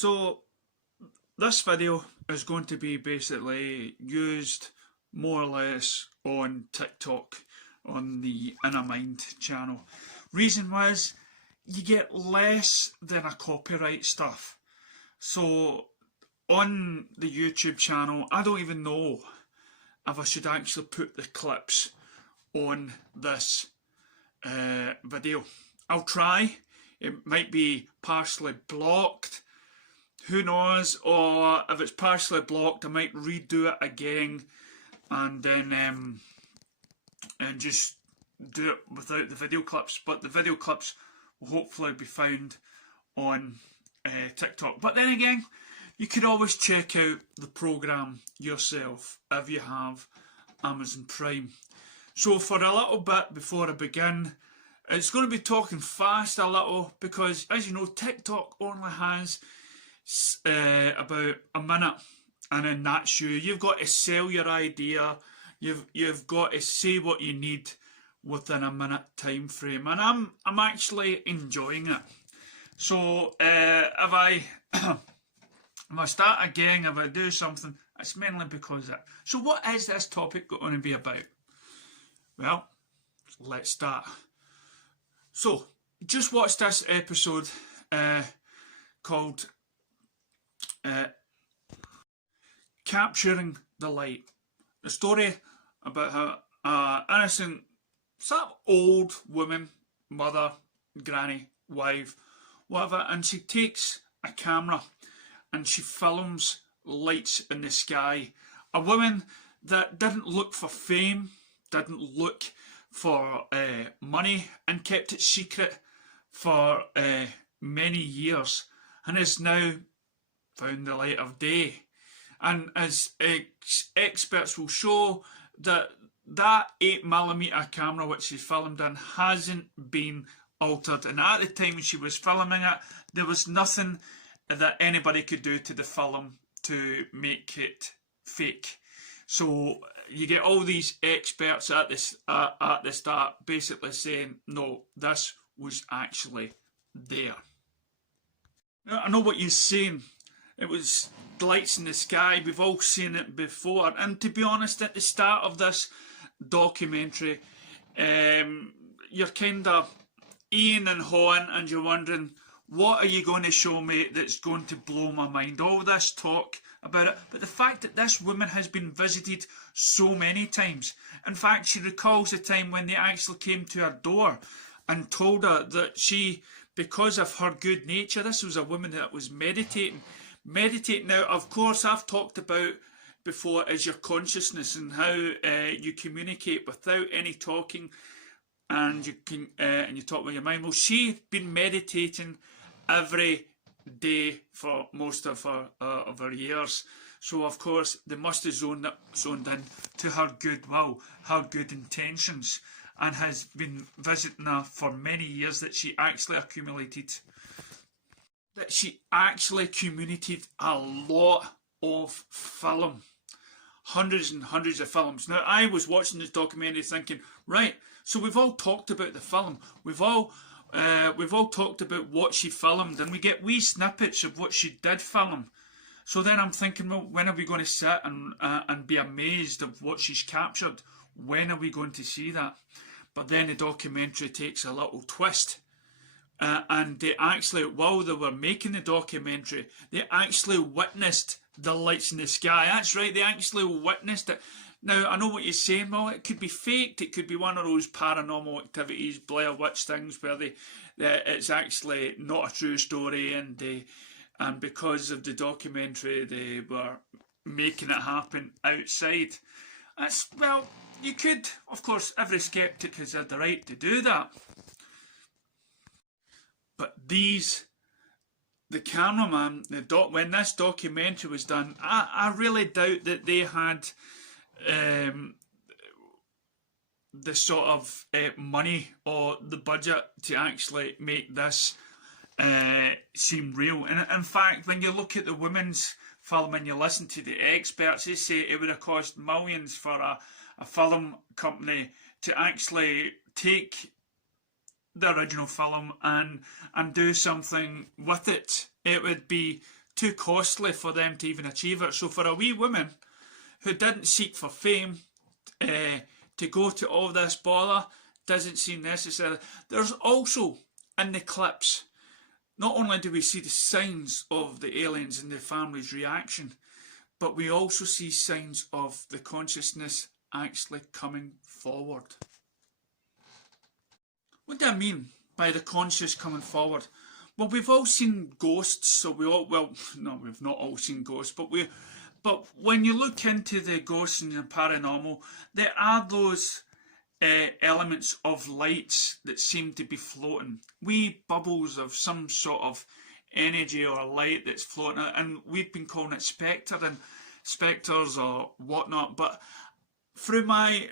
So this video is going to be basically used more or less on TikTok on the Inner Mind channel. Reason was you get less than a copyright stuff. So on the YouTube channel, I don't even know if I should actually put the clips on this video. I'll try. It might be partially blocked, who knows, or if it's partially blocked I might redo it again and then and just do it without the video clips, but the video clips will hopefully be found on TikTok. But then again, you could always check out the programme yourself if you have Amazon Prime. So for a little bit before I begin, it's going to be talking fast a little because, as you know, TikTok only has about a minute, and then that's you. You've got to sell your idea. You've got to say what you need within a minute time frame, and I'm actually enjoying it. So if I start again, if I do something, it's mainly because of it. So what is this topic going to be about? Well, let's start. So just watched this episode called Capturing the Light. The story about how an innocent, sort of old woman, mother, granny, wife, whatever, and she takes a camera and she films lights in the sky. A woman that didn't look for fame, didn't look for money, and kept it secret for many years, and has now found the light of day. And as experts will show, that 8mm camera which she filmed in hasn't been altered, and at the time when she was filming it, there was nothing that anybody could do to the film to make it fake. So you get all these experts at the start basically saying, no, this was actually there. Now, I know what you're saying. It was lights in the sky. We've all seen it before. And to be honest, at the start of this documentary, you're kind of eeing and hawing, and you're wondering, what are you going to show me that's going to blow my mind? All this talk about it, but the fact that this woman has been visited so many times. In fact, she recalls a time when they actually came to her door and told her that she, because of her good nature, this was a woman that was meditating. Now, of course, I've talked about before is your consciousness and how you communicate without any talking, and you can and you talk with your mind. Well, she's been meditating every day for most of her years, so of course they must have zoned in to her goodwill, her good intentions, and has been visiting her for many years. That she actually accumulated a lot of film, hundreds and hundreds of films. Now, I was watching this documentary thinking, right, so we've all talked about the film, we've all talked about what she filmed, and we get wee snippets of what she did film. So then I'm thinking, well, when are we going to sit and be amazed of what she's captured? When are we going to see that? But then the documentary takes a little twist. And they actually, while they were making the documentary, they actually witnessed the lights in the sky. That's right, they actually witnessed it. Now, I know what you're saying, well, it could be faked, it could be one of those paranormal activities, Blair Witch things, where it's actually not a true story, and because of the documentary, they were making it happen outside. Well, you could, of course, every skeptic has had the right to do that. But the cameraman, when this documentary was done, I really doubt that they had the sort of money or the budget to actually make this seem real. And in fact, when you look at the women's film and you listen to the experts, they say it would have cost millions for a film company to actually take the original film and do something with it. It would be too costly for them to even achieve it. So for a wee woman who didn't seek for fame, to go to all this bother doesn't seem necessary. There's also, in the clips, not only do we see the signs of the aliens and the family's reaction, but we also see signs of the consciousness actually coming forward. What do I mean by the conscious coming forward? Well, we've all seen ghosts, so no, we've not all seen ghosts, but when you look into the ghosts and the paranormal, there are those elements of lights that seem to be floating, wee bubbles of some sort of energy or light that's floating, and we've been calling it spectres or whatnot. But through my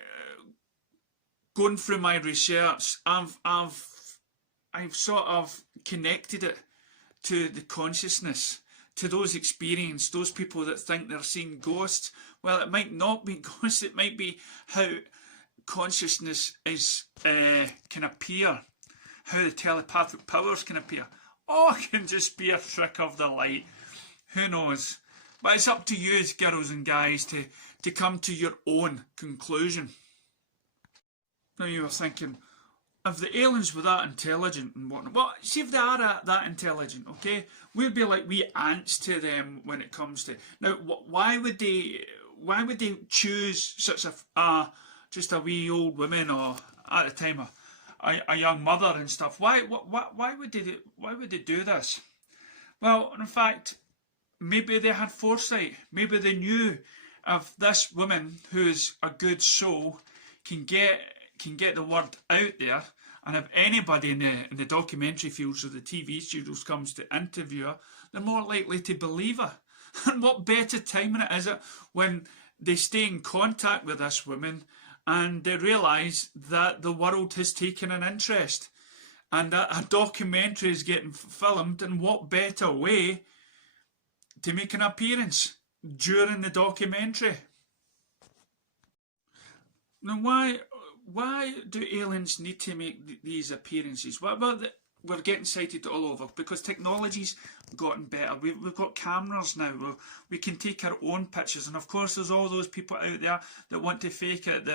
going through my research, I've sort of connected it to the consciousness, to those experienced, those people that think they're seeing ghosts. Well, it might not be ghosts, it might be how consciousness is can appear, how the telepathic powers can appear. Or it can just be a trick of the light. Who knows? But it's up to you, girls and guys, to come to your own conclusion. Now you were thinking, if the aliens were that intelligent and whatnot, well, see if they are that intelligent, okay? We'd be like wee ants to them when it comes to... Now, why would they choose such just a wee old woman, or at the time a young mother and stuff? Why would they do this? Well, in fact, maybe they had foresight. Maybe they knew if this woman, who's a good soul, can get the word out there, and if anybody in the documentary fields or the TV studios comes to interview her, they're more likely to believe her. And what better timing is it when they stay in contact with this woman and they realise that the world has taken an interest and that a documentary is getting filmed, and what better way to make an appearance during the documentary? Now, why do aliens need to make these appearances? Well, we're getting sighted all over because technology's gotten better. We've got cameras now. We can take our own pictures, and of course there's all those people out there that want to fake it,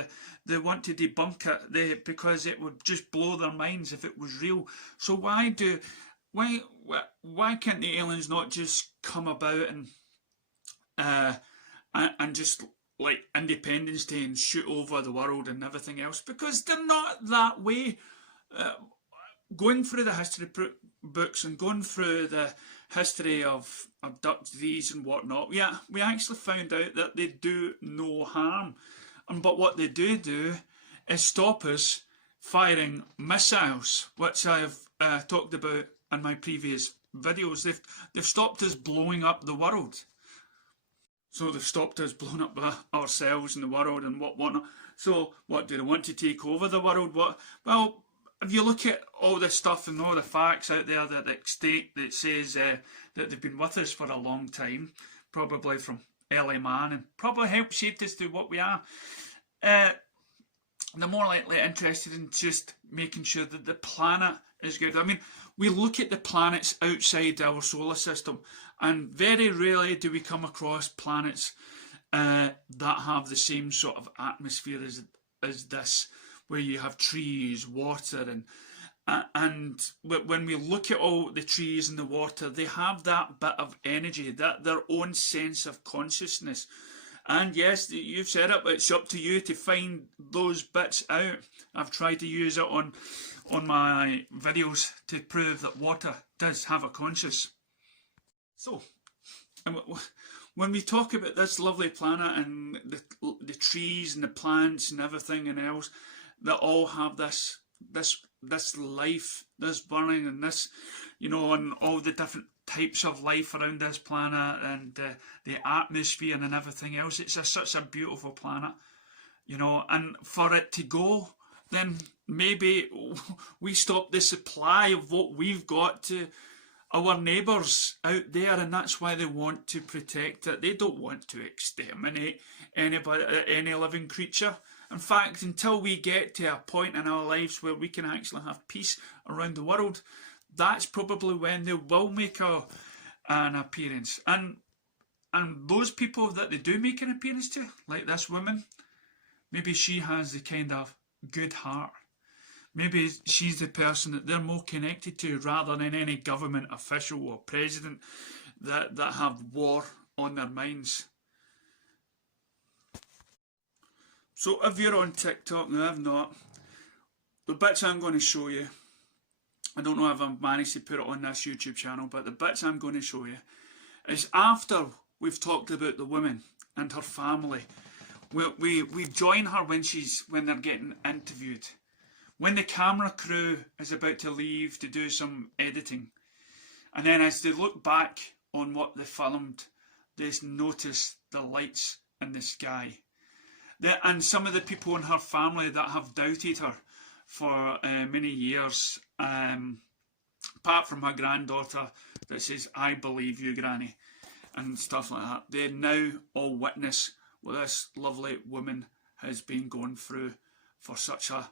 they want to debunk it because it would just blow their minds if it was real. So why can't the aliens not just come about and just like Independence Day and shoot over the world and everything else? Because they're not that way. Going through the history books and going through the history of abductees and whatnot, we actually found out that they do no harm. But what they do is stop us firing missiles, which I've talked about in my previous videos. They've stopped us blowing up the world. So they've stopped us blowing up ourselves and the world and whatnot. So what, do they want to take over the world? Well, if you look at all this stuff and all the facts out there that says that they've been with us for a long time, probably from early man, and probably helped shape us to what we are, they're more likely interested in just making sure that the planet is good. I mean, we look at the planets outside our solar system, and very rarely do we come across planets that have the same sort of atmosphere as this, where you have trees, water, and when we look at all the trees and the water, they have that bit of energy, that their own sense of consciousness. And yes, you've said it, but it's up to you to find those bits out. I've tried to use it on my videos to prove that water does have a conscious. So, when we talk about this lovely planet and the trees and the plants and everything and else, that all have this life, this burning, and this, and all the different types of life around this planet, and the atmosphere and everything else. It's such a beautiful planet, and for it to go, then maybe we stop the supply of what we've got to our neighbours out there, and that's why they want to protect it. They don't want to exterminate any living creature. In fact, until we get to a point in our lives where we can actually have peace around the world, that's probably when they will make an appearance. And those people that they do make an appearance to, like this woman, maybe she has the kind of good heart. Maybe she's the person that they're more connected to rather than any government official or president that have war on their minds. So if you're on TikTok, and if not, the bits I'm going to show you, I don't know if I've managed to put it on this YouTube channel, but the bits I'm going to show you is after we've talked about the woman and her family. We join her when they're getting interviewed. When the camera crew is about to leave to do some editing. And then as they look back on what they filmed, they notice the lights in the sky. And some of the people in her family that have doubted her for many years, apart from her granddaughter that says, "I believe you, Granny," and stuff like that, they now all witness what this lovely woman has been going through for such a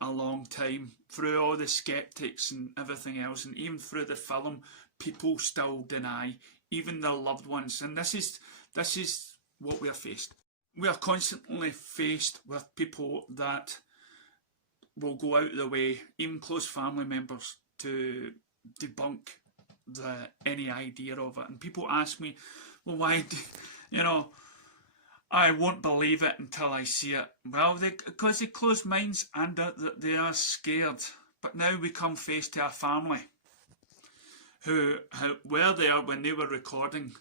long time, through all the skeptics and everything else, and even through the film, people still deny, even their loved ones. And this is what we are faced. We are constantly faced with people that will go out of their way, even close family members, to debunk any idea of it. And people ask me, well, why do, I won't believe it until I see it. Well, because they close minds and they are scared. But now we come face to a family who were there when they were recording,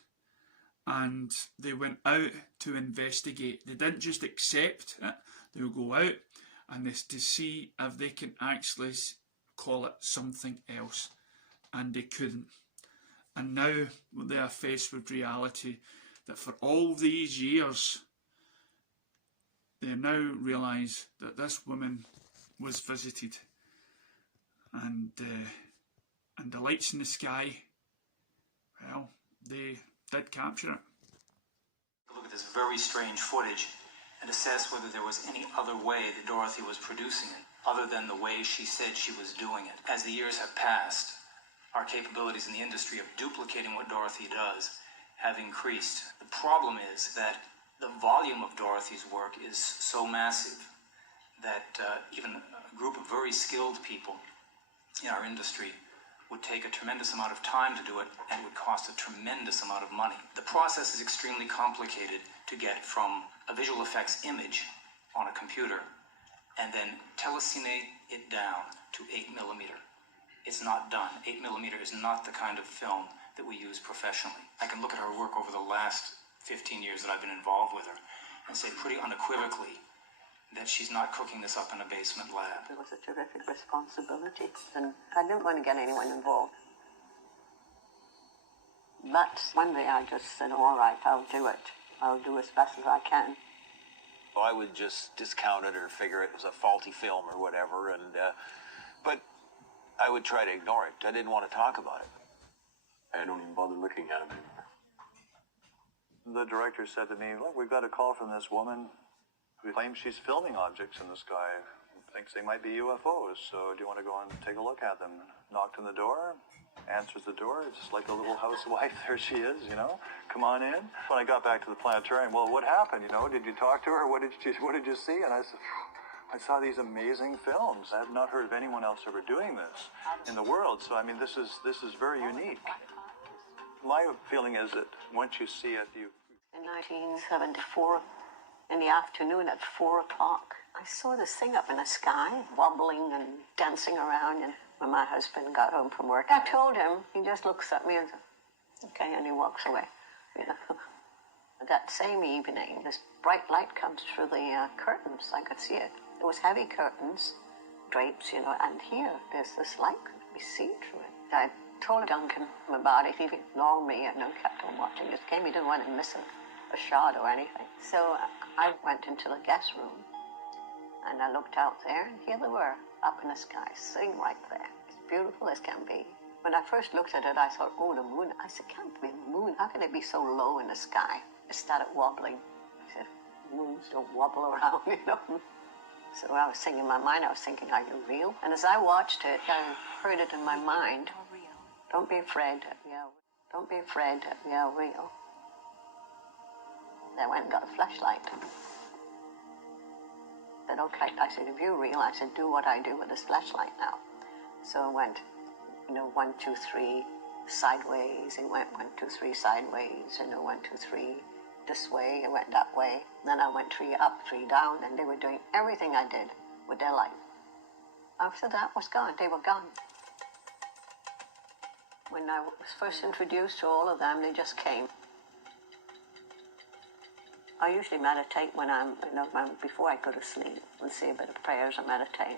and they went out to investigate. They didn't just accept it, they would go out and to see if they can actually call it something else, and they couldn't. And now they are faced with reality that for all these years, they now realise that this woman was visited, and the lights in the sky, well, they did capture it. Look at this very strange footage and assess whether there was any other way that Dorothy was producing it, other than the way she said she was doing it. As the years have passed, our capabilities in the industry of duplicating what Dorothy does have increased. The problem is that the volume of Dorothy's work is so massive that even a group of very skilled people in our industry would take a tremendous amount of time to do it, and would cost a tremendous amount of money. The process is extremely complicated to get from a visual effects image on a computer and then telecine it down to 8mm. It's not done. 8mm is not the kind of film that we use professionally. I can look at her work over the last 15 years that I've been involved with her and say pretty unequivocally that she's not cooking this up in a basement lab. It was a terrific responsibility, and I didn't want to get anyone involved. But one day I just said, all right, I'll do it. I'll do as best as I can. I would just discount it or figure it was a faulty film or whatever, but I would try to ignore it. I didn't want to talk about it. I don't even bother looking at it anymore. The director said to me, look, we've got a call from this woman who claims she's filming objects in the sky, thinks they might be UFOs, so do you want to go and take a look at them? Knocked on the door, answers the door, it's like a little housewife, there she is, come on in. When I got back to the planetarium, well, what happened, did you talk to her, what did you see? And I said, I saw these amazing films. I have not heard of anyone else ever doing this in the world, so I mean, this is very unique. My feeling is that once you see it, you... In 1974, in the afternoon at 4 o'clock, I saw this thing up in the sky, wobbling and dancing around. And when my husband got home from work, I told him, he just looks at me and says, okay, and he walks away. That same evening, this bright light comes through the curtains. I could see it. It was heavy curtains, drapes, and here, there's this light, could be seen through it. I told Duncan about it. He ignored me and kept on watching this game. He didn't want to miss a shot or anything. So I went into the guest room and I looked out there, and here they were up in the sky, sitting right there. As beautiful as can be. When I first looked at it, I thought, oh, the moon. I said, can't be the moon. How can it be so low in the sky? It started wobbling. I said, moons don't wobble around, So I was thinking in my mind, I was thinking, are you real? And as I watched it, I heard it in my mind. Don't be afraid. Yeah. Don't be afraid, we are real. I went and got a flashlight. I said, okay, I said, if you're real, I said, do what I do with this flashlight now. So I went, 1, 2, 3, sideways. It went 1, 2, 3 sideways, 1, 2, 3 this way. It went that way. Then I went 3 up, 3 down, and they were doing everything I did with their light. After that was gone, they were gone. When I was first introduced to all of them, they just came. I usually meditate when before I go to sleep and say a bit of prayers and meditate.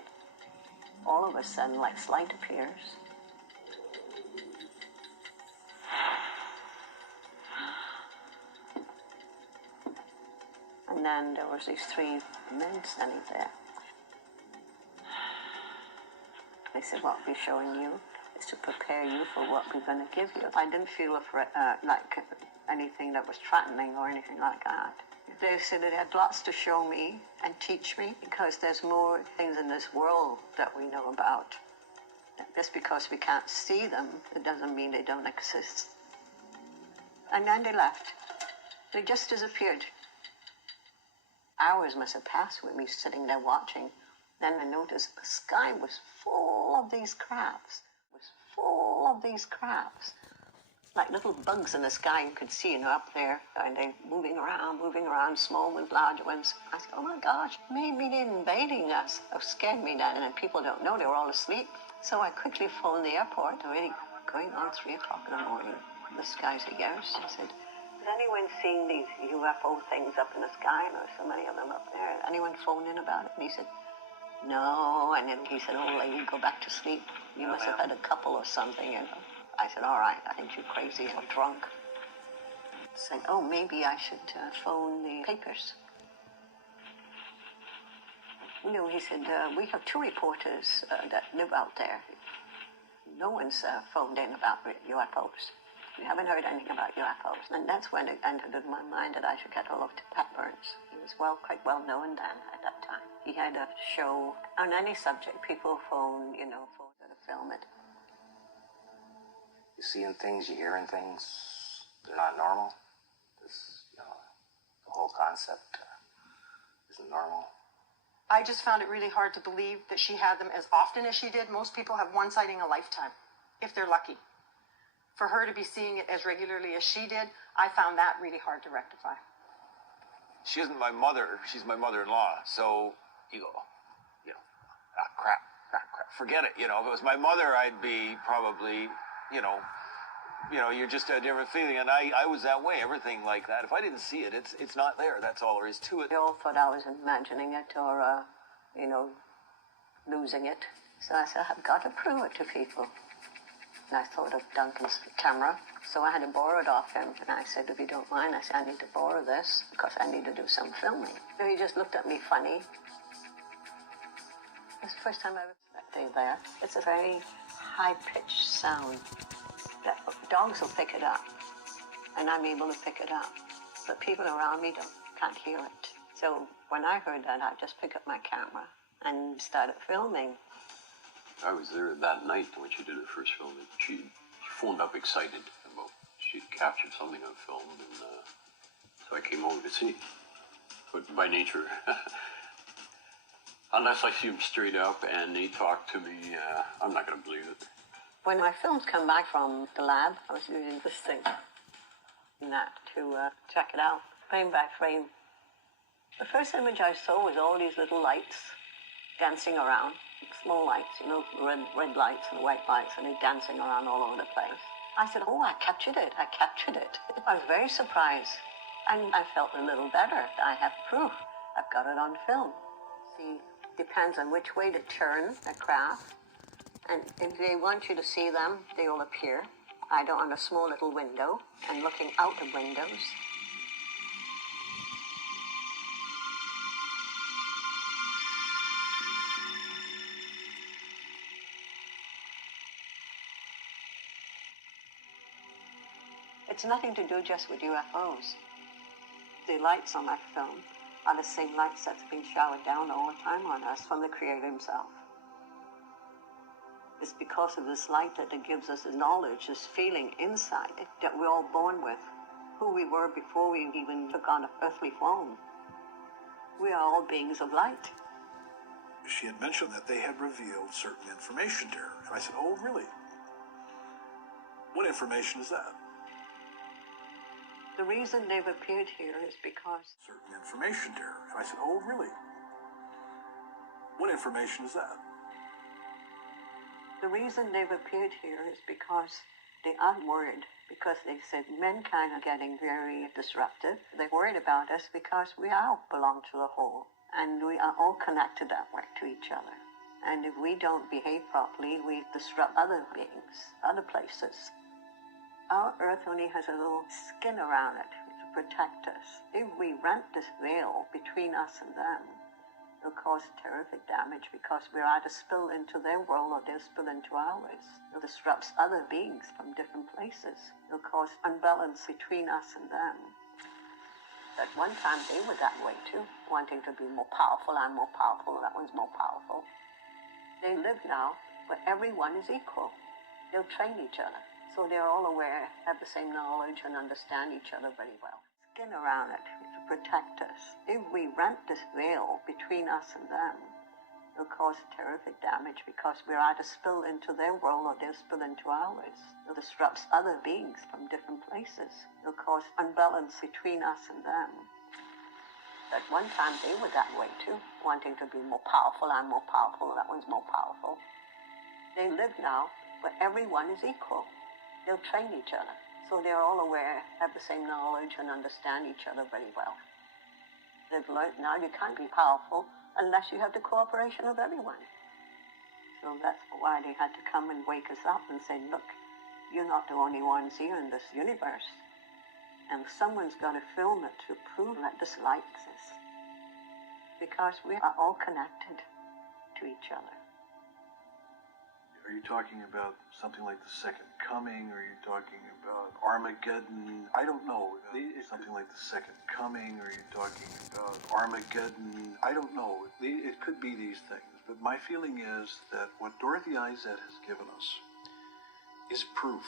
All of a sudden, like light appears. And then there was these 3 men standing there. They said, what we're showing you is to prepare you for what we're going to give you. I didn't feel like anything that was threatening or anything like that. They said that they had lots to show me and teach me, because there's more things in this world that we know about. Just because we can't see them, it doesn't mean they don't exist. And then they left. They just disappeared. Hours must have passed with me sitting there watching. Then I noticed the sky was full of these crabs. It was full of these crabs. Like little bugs in the sky you could see, up there. And they moving around, small ones, large ones. I said, oh my gosh, maybe they're invading us. It scared me then, and people don't know, they were all asleep. So I quickly phoned the airport, already going on 3 o'clock in the morning. The skies are yours. I said, has anyone seen these UFO things up in the sky? And there were so many of them up there. Anyone phoned in about it? And he said, no. And then he said, oh, lady, go back to sleep. You must have had a couple or something, I said, all right, I think you're crazy or drunk. Said, oh, maybe I should phone the papers. He said, we have 2 reporters that live out there. No one's phoned in about UFOs. We haven't heard anything about UFOs. And that's when it entered in my mind that I should get hold of Pat Burns. He was quite well known then at that time. He had a show on any subject. People phone, phone to film it. You're seeing things, you're hearing things, they're not normal. The whole concept isn't normal. I just found it really hard to believe that she had them as often as she did. Most people have one sighting a lifetime, if they're lucky. For her to be seeing it as regularly as she did, I found that really hard to rectify. She isn't my mother, she's my mother-in-law. So you go, crap. Forget it. If it was my mother, I'd be probably, you're just a different feeling. And I was that way, everything like that. If I didn't see it, it's not there. That's all there is to it. They all thought I was imagining it or, losing it. So I said, I've got to prove it to people. And I thought of Duncan's camera, so I had to borrow it off him. And I said, if you don't mind, I said, I need to borrow this because I need to do some filming. So he just looked at me funny. It's the first time I ever slept there. It's a very high-pitched sound. That dogs will pick it up, and I'm able to pick it up. But people around me can't hear it. So when I heard that, I just picked up my camera and started filming. I was there that night when she did her first film. She phoned up excited about she'd captured something on film, and so I came over to see. But by nature, unless I see him straight up and he talked to me, I'm not going to believe it. When my films come back from the lab, I was using this thing to check it out, frame by frame. The first image I saw was all these little lights dancing around, small lights, red lights and white lights, and they're dancing around all over the place. I said, oh, I captured it. I was very surprised, and I felt a little better. I have proof. I've got it on film. See, depends on which way to turn the craft. And if they want you to see them, they will appear, either on a small little window and looking out the windows. It's nothing to do just with UFOs. The lights on my film are the same lights that's being showered down all the time on us from the Creator himself. It's because of this light that it gives us this knowledge, this feeling inside that we're all born with, who we were before we even took on an earthly form. We are all beings of light. She had mentioned that they had revealed certain information to her. And I said, oh, really? What information is that? The reason they've appeared here is because Certain information to her. And I said, oh, really? What information is that? the reason they've appeared here is because they are worried, because they said mankind are getting very disruptive. They're worried about us because we all belong to the whole, and we are all connected that way to each other. And if we don't behave properly, we disrupt other beings, other places. Our earth only has a little skin around it to protect us. If we rent this veil between us and them, it'll cause terrific damage because we're either spill into their world or they'll spill into ours. It disrupts other beings from different places. It'll cause unbalance between us and them. At one time they were that way too, wanting to be more powerful. I'm more powerful, that one's more powerful. They live now where everyone is equal. They'll train each other, so they're all aware, have the same knowledge and understand each other very well. Skin around it to protect us. If we rent this veil between us and them, it'll cause terrific damage because we're either spill into their world or they'll spill into ours. It disrupts other beings from different places. It'll cause unbalance between us and them. At one time they were that way too, wanting to be more powerful. I'm more powerful, that one's more powerful. They live now where everyone is equal. They'll train each other, so they're all aware, have the same knowledge and understand each other very well. They've learned now you can't be powerful unless you have the cooperation of everyone. So that's why they had to come and wake us up and say, look, you're not the only ones here in this universe. And someone's got to film it to prove that this light exists. Because we are all connected to each other. Are you talking about something like the Second Coming? Are you talking about Armageddon? I don't know. Something like the Second Coming? Are you talking about Armageddon? I don't know. It could be these things. But my feeling is that what Dorothy Izett has given us is proof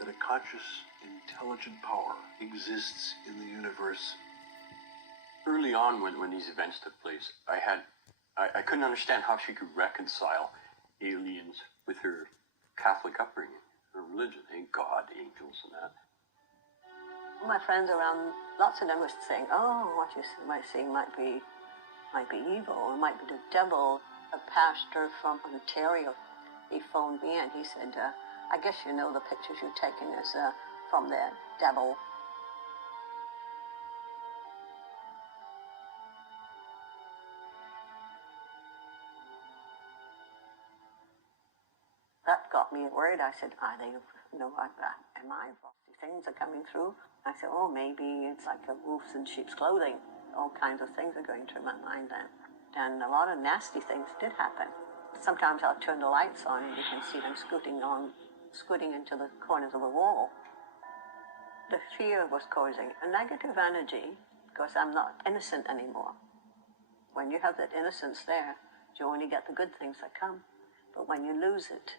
that a conscious, intelligent power exists in the universe. Early on, when these events took place, I couldn't understand how she could reconcile aliens with her Catholic upbringing, her religion, God, angels, and that. My friends around, lots of them were saying, oh, what you might see might be evil, it might be the devil. A pastor from Ontario, he phoned me and he said, I guess you know the pictures you're taking is from the devil. That got me worried. I said, are they, am I wrong? Things are coming through. I said, oh, maybe it's like a wolf's in sheep's clothing. All kinds of things are going through my mind then. And a lot of nasty things did happen. Sometimes I'll turn the lights on and you can see them scooting into the corners of the wall. The fear was causing a negative energy because I'm not innocent anymore. When you have that innocence there, you only get the good things that come. But when you lose it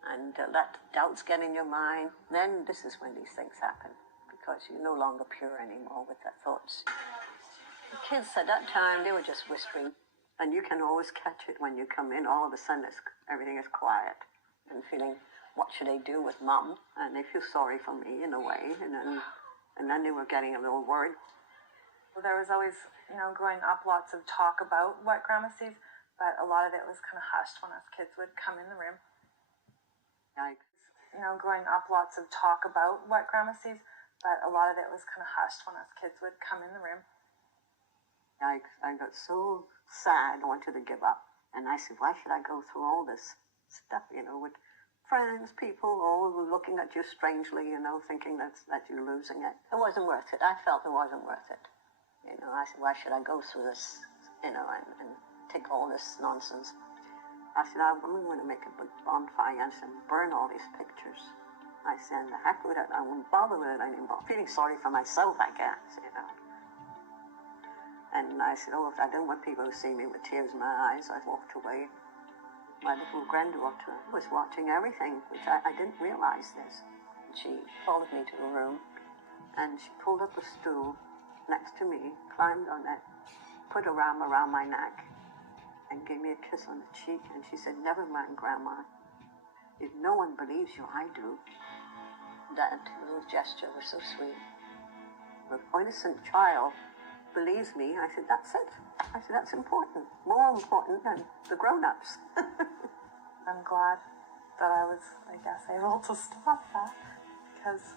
and let doubts get in your mind, then this is when these things happen because you're no longer pure anymore with their thoughts. The kids at that time, they were just whispering. And you can always catch it when you come in. All of a sudden, everything is quiet and feeling, what should I do with Mom? And they feel sorry for me in a way. And then they were getting a little worried. Well, there was always, growing up, lots of talk about what Grandma sees, but a lot of it was kind of hushed when us kids would come in the room. Growing up, lots of talk about what Grandma sees, but a lot of it was kind of hushed when us kids would come in the room. I got so sad, I wanted to give up. And I said, why should I go through all this stuff, with friends, people, all looking at you strangely, thinking that you're losing it. It wasn't worth it. I felt it wasn't worth it. I said, why should I go through this, and take all this nonsense? I said, I'm going to make a big bonfire and burn all these pictures. I said, the heck with it, I won't bother with it anymore. Feeling sorry for myself, I guess, And I said, if I didn't want people to see me with tears in my eyes, I walked away. My little granddaughter was watching everything, which I didn't realize this. She followed me to the room, and she pulled up a stool next to me, climbed on it, put her arm around my neck, and gave me a kiss on the cheek, and she said, "Never mind, Grandma. If no one believes you, I do." That little gesture was so sweet. The innocent child believes me. I said, "That's it." I said, "That's important. More important than the grown-ups." I'm glad that I was, I guess, able to stop that, because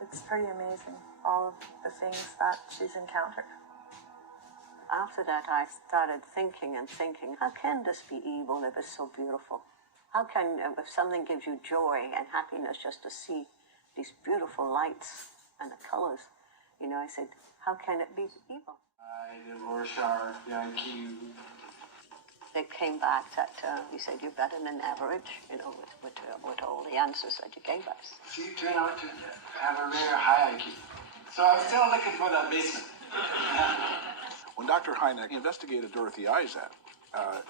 it's pretty amazing, all of the things that she's encountered. After that, I started thinking, how can this be evil if it's so beautiful? How can, if something gives you joy and happiness just to see these beautiful lights and the colors, I said, how can it be evil? I divorce our young Q. They came back that he said, "You're better than average," with all the answers that you gave us. She turned out to have a very high IQ. So I'm still looking for that basement. When Dr. Hynek investigated Dorothy Izat,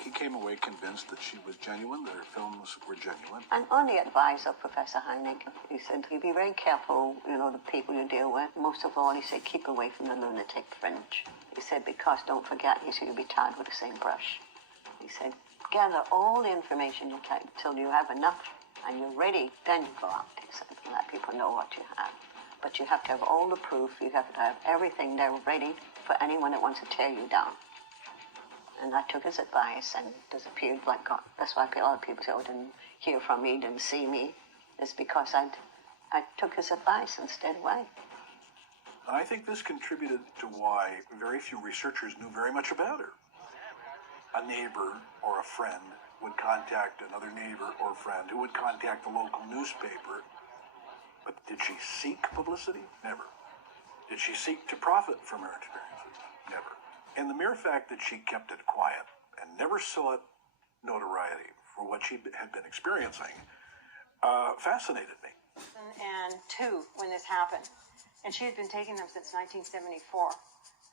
he came away convinced that she was genuine, that her films were genuine. I'm on the advice of Professor Hynek. He said, "You be very careful, the people you deal with. Most of all," he said, "keep away from the lunatic fringe." He said, "Because don't forget," he said, "you'll be tied with the same brush." He said, "Gather all the information you can till you have enough and you're ready, then you go out," he said, and let people know what you have. But you have to have all the proof. You have to have everything there ready for anyone that wants to tear you down. And I took his advice and disappeared like God. That's why a lot of people say, "Oh, didn't hear from me, didn't see me." It's because I took his advice and stayed away. And I think this contributed to why very few researchers knew very much about her. A neighbor or a friend would contact another neighbor or friend who would contact the local newspaper. But did she seek publicity? Never. Did she seek to profit from her experiences? Never. And the mere fact that she kept it quiet and never sought notoriety for what she had been experiencing fascinated me. And 2 when this happened. And she had been taking them since 1974.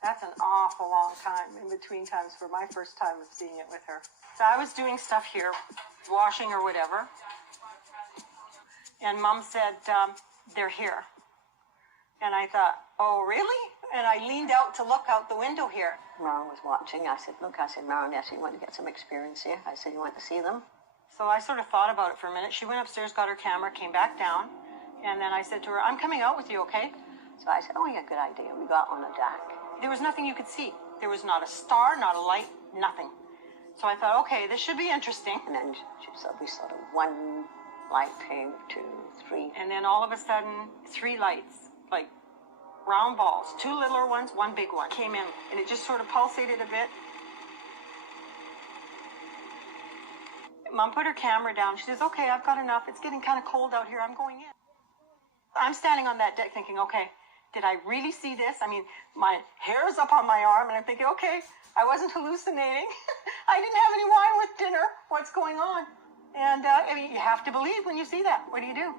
That's an awful long time in between times for my first time of seeing it with her. So I was doing stuff here, washing or whatever. And Mom said, "They're here." And I thought, "Oh, really?" And I leaned out to look out the window here. Maren was watching. I said, "Maren, yes, you want to get some experience here?" I said, "You want to see them?" So I sort of thought about it for a minute. She went upstairs, got her camera, came back down. And then I said to her, "I'm coming out with you, okay?" So I said, "Oh, yeah, good idea." We got on the deck. There was nothing you could see. There was not a star, not a light, nothing. So I thought, okay, this should be interesting. And then we saw the one light came, 2, 3. And then all of a sudden, 3 lights, like round balls, 2 littler ones, 1 big one, came in. And it just sort of pulsated a bit. Mom put her camera down. She says, "Okay, I've got enough. It's getting kind of cold out here. I'm going in." I'm standing on that deck thinking, okay, did I really see this? I mean, my hair is up on my arm, and I'm thinking, okay, I wasn't hallucinating. I didn't have any wine with dinner. What's going on? And I mean, you have to believe when you see that. What do you do?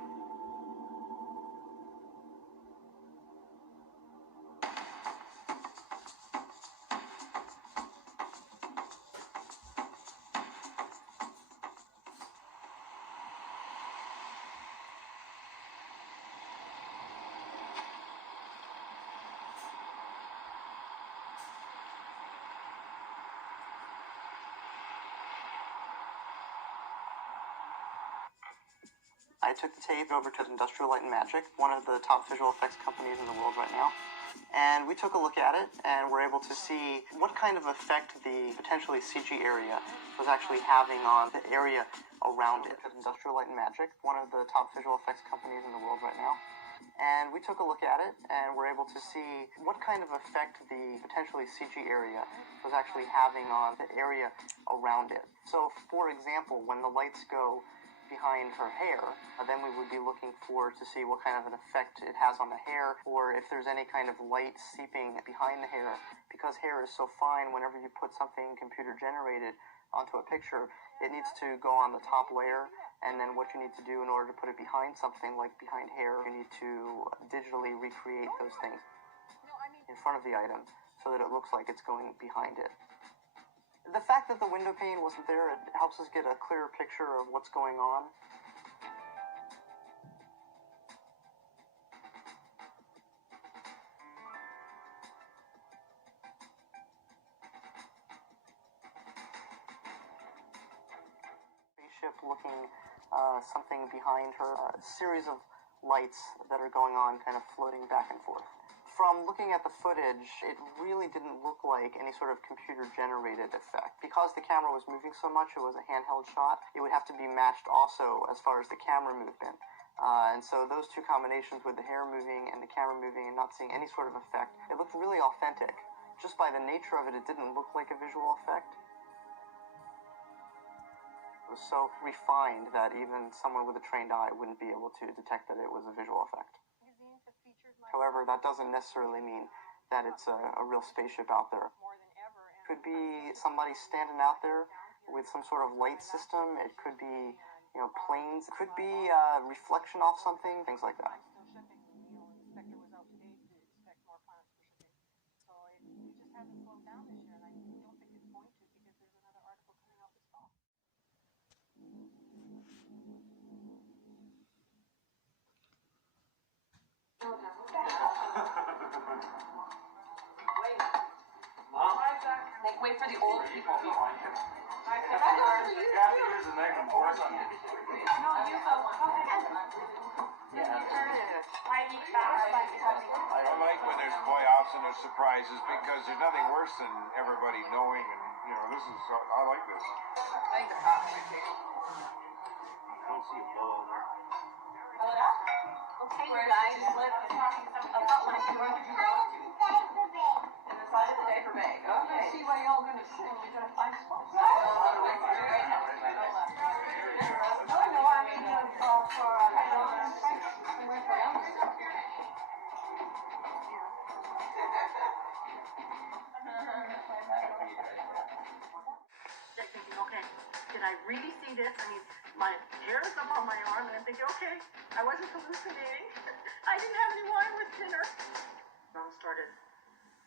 I took the tape over to Industrial Light and Magic, one of the top visual effects companies in the world right now. And we took a look at it and were able to see what kind of effect the potentially CG area was actually having on the area around it. Industrial Light and Magic, one of the top visual effects companies in the world right now. And we took a look at it and were able to see what kind of effect the potentially CG area was actually having on the area around it. So, for example, when the lights go behind her hair, then we would be looking for to see what kind of an effect it has on the hair, or if there's any kind of light seeping behind the hair. Because hair is so fine, whenever you put something computer generated onto a picture, it needs to go on the top layer, and then what you need to do in order to put it behind something like behind hair, you need to digitally recreate those things in front of the item so that it looks like it's going behind it. The fact that the window pane wasn't there, it helps us get a clearer picture of what's going on. Spaceship looking something behind her, a series of lights that are going on, kind of floating back and forth. From looking at the footage, it really didn't look like any sort of computer-generated effect. Because the camera was moving so much, it was a handheld shot, it would have to be matched also as far as the camera movement. And so those two combinations with the hair moving and the camera moving and not seeing any sort of effect, it looked really authentic. Just by the nature of it, it didn't look like a visual effect. It was so refined that even someone with a trained eye wouldn't be able to detect that it was a visual effect. However, that doesn't necessarily mean that it's a real spaceship out there. It could be somebody standing out there with some sort of light system. It could be, you know, planes. It could be reflection off something, things like that. Wait for the old people. No, you go. I like when there's playoffs and there's surprises because there's nothing worse than everybody knowing and, you know, this is, I like this. I think the top might take. I don't see a bow on there. Okay, you guys, let's talk about my in the side of the diaper bag. Okay. See where y'all gonna sit. We're gonna find spots. No, I mean, for thinking, okay, did I really see this? I mean, my hair is up on my arm, and I'm thinking, okay, I wasn't hallucinating. I didn't have any wine with dinner. Mom started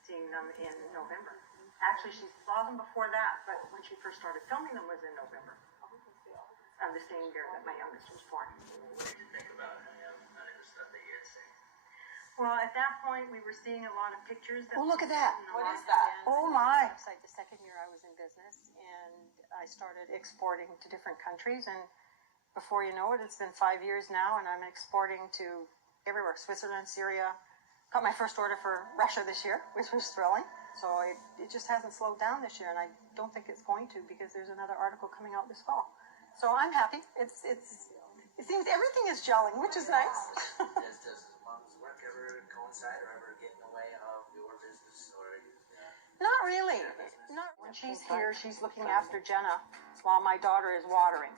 seeing them in November. Actually, she saw them before that, but when she first started filming them was in November. The same year that my youngest was born. What did you think about any of the stuff that you had seen? Well, at that point, we were seeing a lot of pictures. Oh, look at that. What is that? Oh, my. Website the second year I was in business, and I started exporting to different countries. And before you know it, it's been 5 years now, and I'm exporting to everywhere: Switzerland, Syria. Got my first order for Russia this year, which was thrilling. So it just hasn't slowed down this year, and I don't think it's going to because there's another article coming out this fall. So I'm happy. It seems everything is gelling, which is nice. Does Mom's work ever coincide or ever get in the way of your business or Not really. Not when she's here, she's looking after Jenna while my daughter is watering.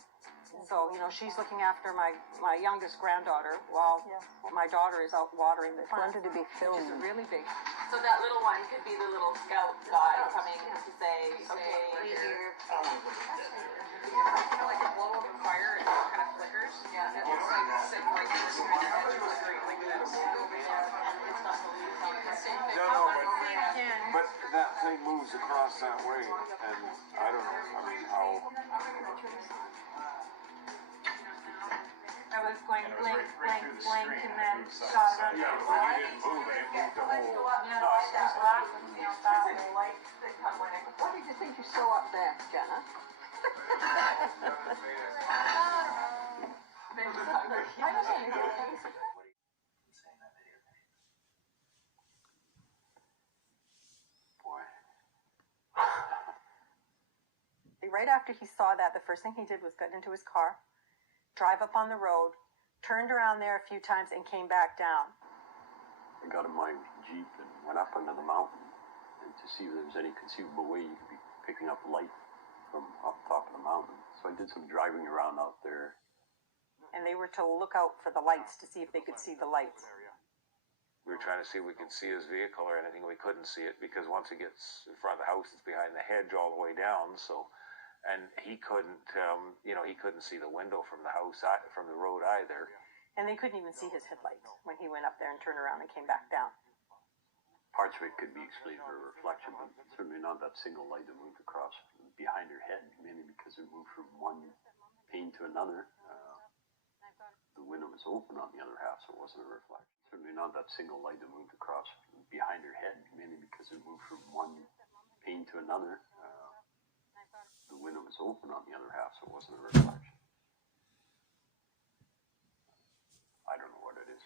So, you know, she's looking after my youngest granddaughter while my daughter is out watering the plant. Wanted to be filmed. Which is really big. So that little one could be the little scout guy coming to say, okay, here. You know, like a blow up a fire and it kind of flickers. Yeah, it's like sitting right there. It's flickering like that. No, but that thing moves across that way, and I don't know, I mean, how... I was going blank, blank, blank, and then shot it on the Yeah, when you didn't move it, it moved the whole... What did you think you saw up there, Jenna? Right after he saw that, the first thing he did was get into his car, drive up on the road, turned around there a few times, and came back down. I got in my Jeep and went up into the mountain and to see if there was any conceivable way you could be picking up light from up top of the mountain. So I did some driving around out there. And they were to look out for the lights to see if they could see the lights. We were trying to see if we could see his vehicle or anything. We couldn't see it because once it gets in front of the house, it's behind the hedge all the way down. So, and he couldn't, he couldn't see the window from the house, from the road either. And they couldn't even see his headlights when he went up there and turned around and came back down. Parts of it could be explained for reflection, but certainly not that single light that moved across the behind her head, mainly because it moved from one pane to another. The window was open on the other half, so it wasn't a reflection. Certainly not that single light that moved across behind her head, mainly because it moved from one pane to another. The window was open on the other half, so it wasn't a reflection. I don't know what it is.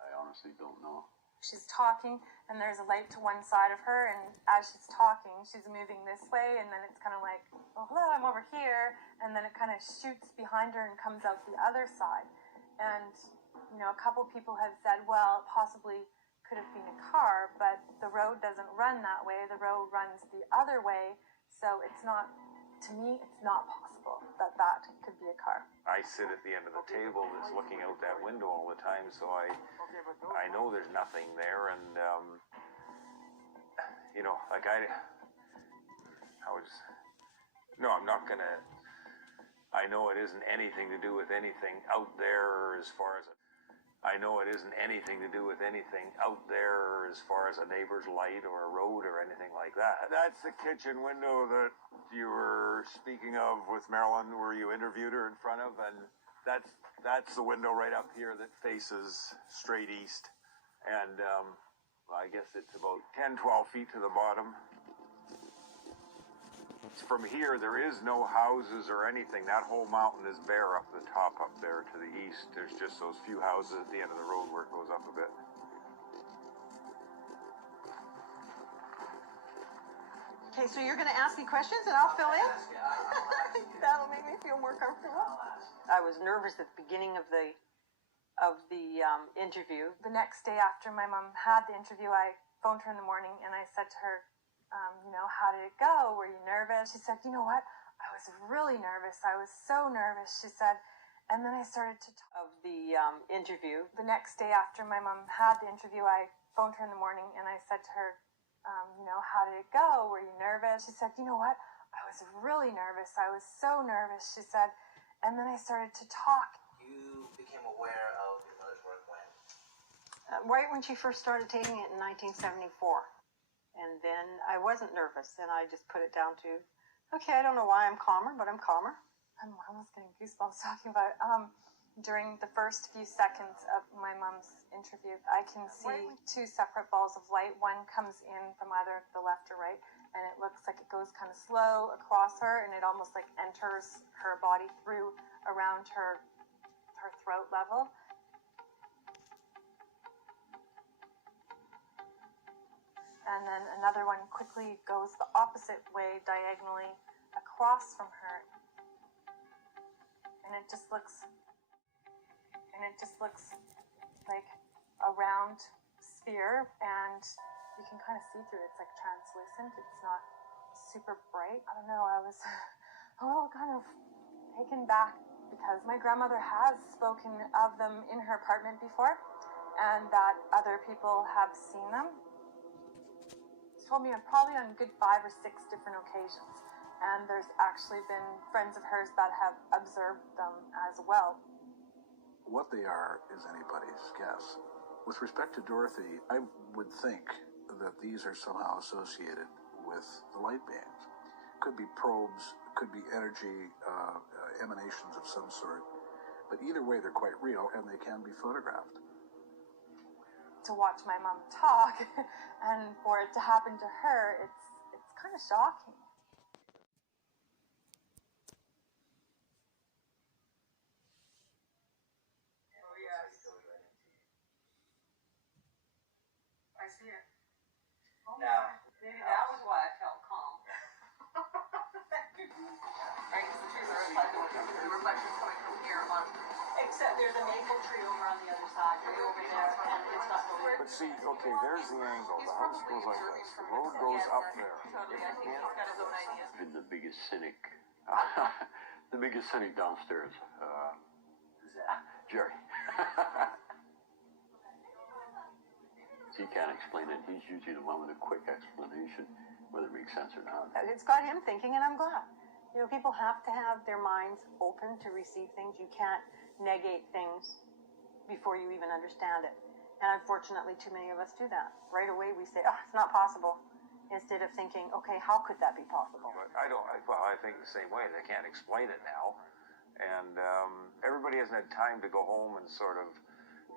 I honestly don't know. She's talking, and there's a light to one side of her, and as she's talking, she's moving this way, and then it's kind of like, oh, hello, I'm over here, and then it kind of shoots behind her and comes out the other side. And, you know, a couple people have said, well, it possibly could have been a car, but the road doesn't run that way. The road runs the other way, so it's not, to me, it's not possible that that could be a car. I sit at the end of the table that's looking out that window all the time, so I know there's nothing there, and you know, like I'm not gonna. I know it isn't anything to do with anything out there as far as. I know it isn't anything to do with anything out there as far as a neighbor's light or a road or anything like that. That's the kitchen window that you were speaking of with Marilyn, where you interviewed her in front of, and that's the window right up here that faces straight east. And I guess it's about 10, 12 feet to the bottom. From here, there is no houses or anything. That whole mountain is bare up the top up there to the east. There's just those few houses at the end of the road where it goes up a bit. Okay, so you're going to ask me questions and I'll fill in? That'll make me feel more comfortable. I was nervous at the beginning of the interview. The next day after my mom had the interview, I phoned her in the morning and I said to her, you know, how did it go? Were you nervous? She said, you know what? I was really nervous. I was so nervous, she said. And then I started to talk Of the interview. The next day after my mom had the interview, I phoned her in the morning and I said to her, you know, how did it go? Were you nervous? She said, you know what? I was really nervous. I was so nervous, she said. And then I started to talk. You became aware of your mother's work when? Right when she first started taking it in 1974. And then I wasn't nervous. Then I just put it down to, okay, I don't know why I'm calmer, but I'm calmer. I'm almost getting goosebumps talking about it. During the first few seconds of my mom's interview, I can see two separate balls of light. One comes in from either the left or right, and it looks like it goes kind of slow across her, and it almost like enters her body through around her throat level. And then another one quickly goes the opposite way, diagonally across from her. And it just looks like a round sphere, and you can kind of see through it. It's like translucent. It's not super bright. I don't know. I was a little kind of taken back because my grandmother has spoken of them in her apartment before, and that other people have seen them. She told me probably on a good 5 or 6 different occasions, and there's actually been friends of hers that have observed them as well. What they are is anybody's guess. With respect to Dorothy, I would think that these are somehow associated with the light beings. Could be probes, could be energy emanations of some sort, but either way they're quite real and they can be photographed. To watch my mom talk and for it to happen to her, it's kind of shocking. Oh yes. I see it. Oh, Now, maybe that was why I felt calm. Right, because the trees are reflecting, the reflection's coming from here on. Except there's a maple tree over on the other side, way over there, and it's not going. But see, okay, there's the angle. The house goes like this. The road goes up there. Totally, I think he's got his own ideas. Been the biggest cynic, the biggest cynic downstairs. Jerry. He can't explain it. He's usually the one with a quick explanation, whether it makes sense or not. It's got him thinking, and I'm glad. You know, people have to have their minds open to receive things. You can't negate things before you even understand it. And unfortunately, too many of us do that. Right away, we say, oh, it's not possible. instead of thinking, okay, how could that be possible? But I think the same way. They can't explain it now. And everybody hasn't had time to go home and sort of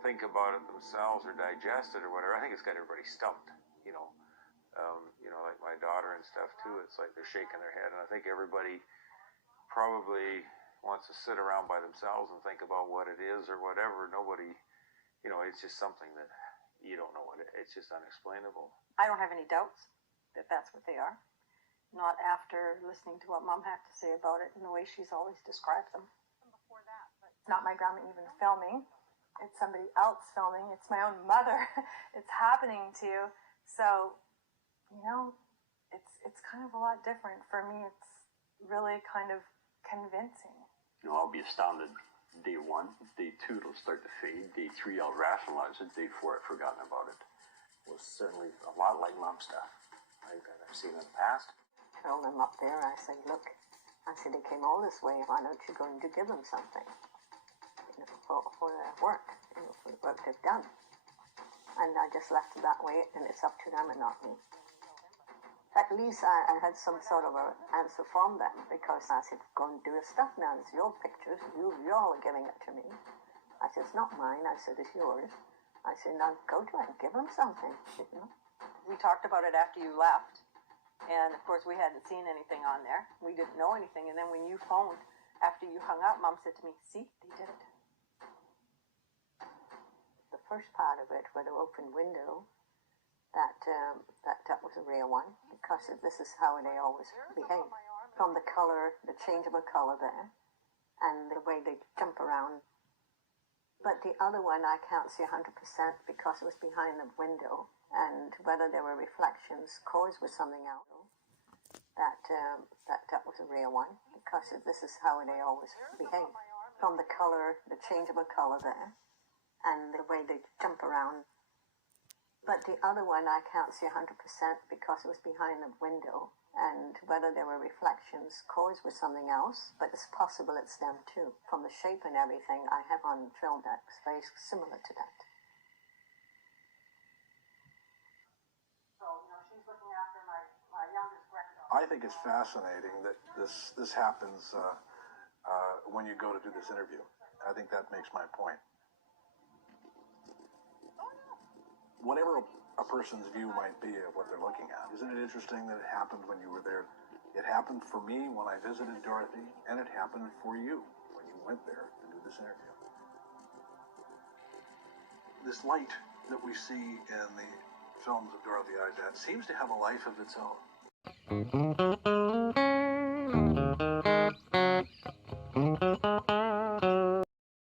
think about it themselves or digest it or whatever. I think it's got everybody stumped, like my daughter and stuff too. It's like they're shaking their head. And I think everybody probably wants to sit around by themselves and think about what it is or whatever. Nobody, it's just something that you don't know what it's just unexplainable. I don't have any doubts that that's what they are. Not after listening to what Mom had to say about it and the way she's always described them. It's not my grandma even filming. It's somebody else filming. It's my own mother it's happening to. So, it's kind of a lot different. For me, it's really kind of convincing. I'll be astounded day 1. Day 2, it'll start to fade. Day 3, I'll rationalize it. Day 4, I've forgotten about it. It was certainly a lot like Mom stuff I've seen in the past. Throw them up there. I said, look, they came all this way. Why don't you go and give them something, for their work, for the work they've done. And I just left it that way, and it's up to them and not me. At least I had some sort of an answer from them, because I said, go and do your stuff now. It's your pictures. You're all giving it to me. I said, it's not mine. I said, it's yours. I said, now go to it and give them something. We talked about it after you left. And, of course, we hadn't seen anything on there. We didn't know anything. And then when you phoned, after you hung up, Mom said to me, see, they did it. The first part of it, with the open window, that was a real one, because this is how they always behave. From the color, the changeable color there, and the way they jump around. But the other one I can't see 100% because it was behind the window, and whether there were reflections caused with something else. That was a real one, because this is how they always behave. From the color, the changeable color there, and the way they jump around. But the other one I can't see 100% because it was behind the window, and whether there were reflections caused with something else, but it's possible it's them too. From the shape and everything I have on film that's very similar to that. So, she's looking after my youngest granddaughter. I think it's fascinating that this happens when you go to do this interview. I think that makes my point. Whatever a person's view might be of what they're looking at, isn't it interesting that it happened when you were there? It happened for me when I visited Dorothy, and it happened for you when you went there to do this interview. This light that we see in the films of Dorothy Izett seems to have a life of its own.